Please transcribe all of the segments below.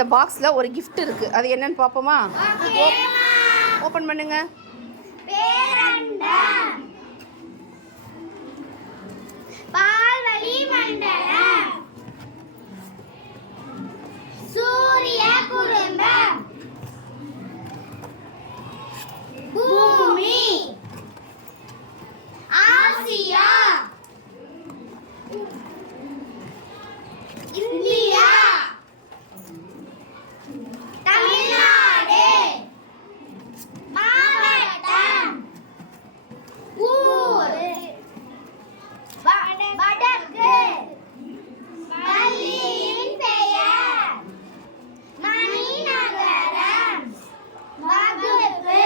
அந்த பாக்ஸில் ஒரு கிஃப்ட் இருக்குது. அது என்னன்னு பார்ப்போமா? ஓப்பன் பண்ணுங்க. பால்வழி மண்டலம், சூரிய குடும்பம், பூமி, ஆசியா, இந்தியா, தமிழ்நாடு, மாவட்டம், ஊர், வடக்கு, பள்ளியின் பெயர், மணிநகரம், வகுப்பு,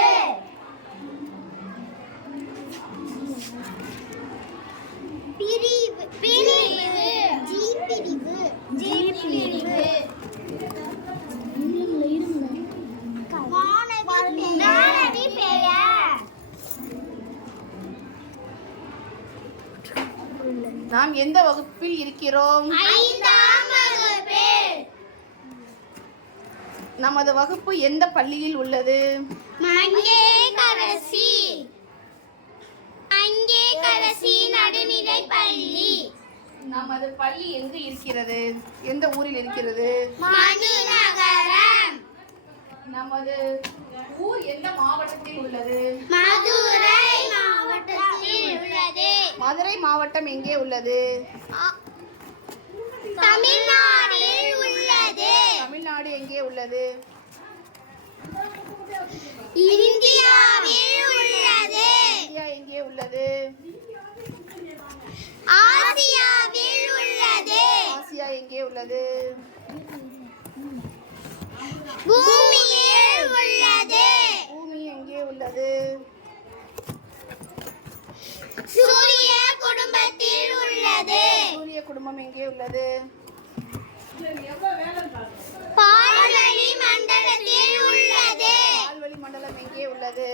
பிரிவு, ஜி பிரிவு, மாணவி பெயர். நாம் எந்த வகுப்பில் இருக்கிறோம்? 5ஆம் வகுப்பில். நமது வகுப்பு எந்த பள்ளியில் உள்ளது? அங்கேகரசி நடுநிலைப் பள்ளி. நமது பள்ளி எங்கு இருக்கிறது? எந்த ஊரில் இருக்கிறது? மணிநகரம். நமது ஊர் எந்த மாவட்டத்தில் உள்ளது? மதுரை மாவட்டத்தில் உள்ளது. மதுரை மாவட்டம் எங்கே உள்ளது? தமிழ்நாட்டில் உள்ளது. தமிழ்நாடு எங்கே உள்ளது? இந்தியாவில் உள்ளது. இந்தியா எங்கே உள்ளது? ஆசியாவில் உள்ளது. ஆசியா எங்கே உள்ளது? பூமியில் உள்ளது. பூமி எங்கே உள்ளது? சூரிய குடும்பத்தில் உள்ளது. சூரிய குடும்பம் எங்கே உள்ளது? பால்வழி மண்டலத்தில் உள்ளது. பால்வழி மண்டலம் எங்கே உள்ளது?